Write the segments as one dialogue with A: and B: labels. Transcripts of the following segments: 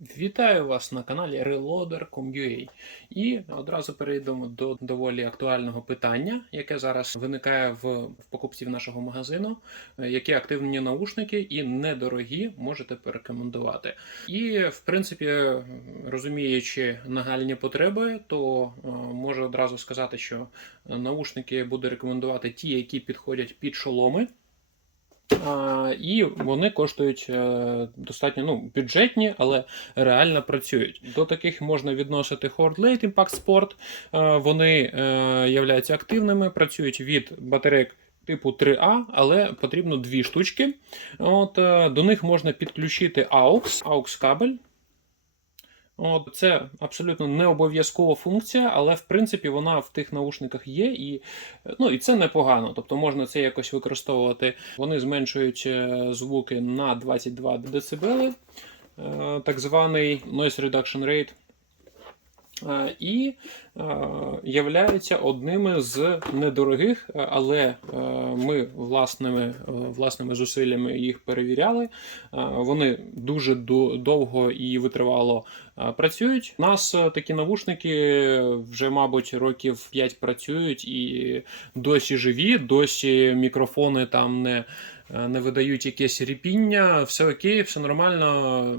A: Вітаю вас на каналі Reloader.com.ua І одразу перейдемо до доволі актуального питання, яке зараз виникає в, в покупці нашого магазину. Е, Які активні наушники і недорогі можете порекомендувати. І в принципі, розуміючи нагальні потреби, то е, можу одразу сказати, що наушники буду рекомендувати ті, які підходять під шоломи. І вони коштують е, достатньо ну, бюджетні, але реально працюють. До таких можна відносити Horde Late Impact Sport. Е, вони е, являються активними, працюють від батарейок типу 3А, але потрібно дві штучки. От, до них можна підключити AUX, AUX кабель. От, це абсолютно не обов'язкова функція, але в принципі вона в тих наушниках є, і, ну, і це непогано. Тобто можна це якось використовувати. Вони зменшують е, звуки на 22 дБ, е, так званий Noise Reduction Rate. Е, І являються одними з недорогих, але ми власними, власними зусиллями їх перевіряли. Вони дуже довго і витривало працюють. У нас е, такі навушники вже, мабуть, років 5 працюють і досі живі, досі мікрофони там не. е, Не видають якесь ріпіння, все окей, все нормально,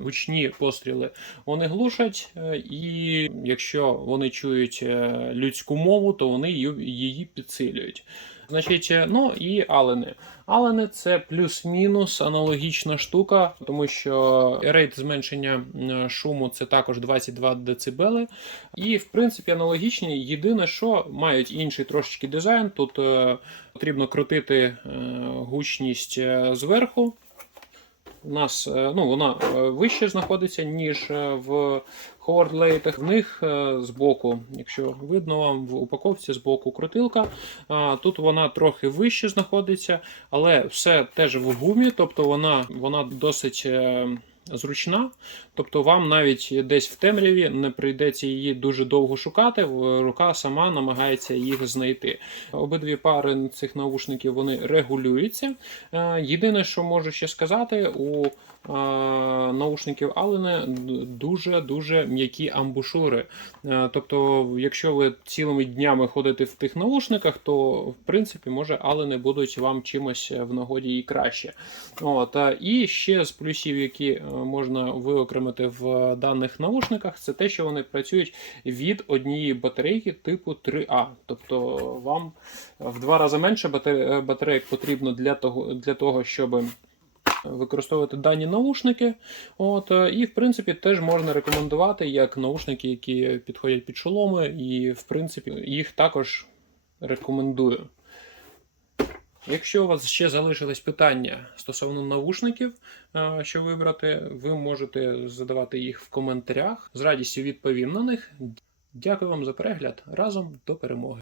A: гучні постріли вони глушать, е, і якщо вони чують е, людську мову, то вони її підсилюють. Значить, е, ну і алени. Алени це плюс-мінус аналогічна штука, тому що рейт зменшення шуму це також 22 дБ. І, в принципі, аналогічні. Єдине, що мають інший трошечки дизайн. Тут е, потрібно крутити е, гучність е, зверху. У нас е, ну, вона е, вище знаходиться, ніж е, в хордлейтах. В них з збоку, якщо видно вам в упаковці з боку крутилка. Тут вона трохи вище знаходиться, але все теж в гумі, тобто вона, вона досить. Зручна, тобто вам навіть десь в темряві не прийдеться її дуже довго шукати. Рука сама намагається їх знайти. Обидві пари цих наушників вони регулюються. Е, Єдине, що можу ще сказати, у е, наушників Аллене дуже-дуже м'які амбушури. Е, Тобто, якщо ви цілими днями ходите в тих наушниках, то в принципі може Аллени будуть вам чимось в нагоді і краще. От, і ще з плюсів, які можна виокремити в даних наушниках, це те, що вони працюють від однієї батарейки типу 3А. Тобто вам в два рази менше батаре- батарейок потрібно для того, для того щоб використовувати дані наушники. От, е, і, в принципі, теж можна рекомендувати як наушники, які підходять під шоломи, і, в принципі, їх також рекомендую. Якщо у вас ще залишились питання стосовно наушників, е, що вибрати, ви можете задавати їх в коментарях. З радістю відповім на них. Дякую вам за перегляд. Разом до перемоги!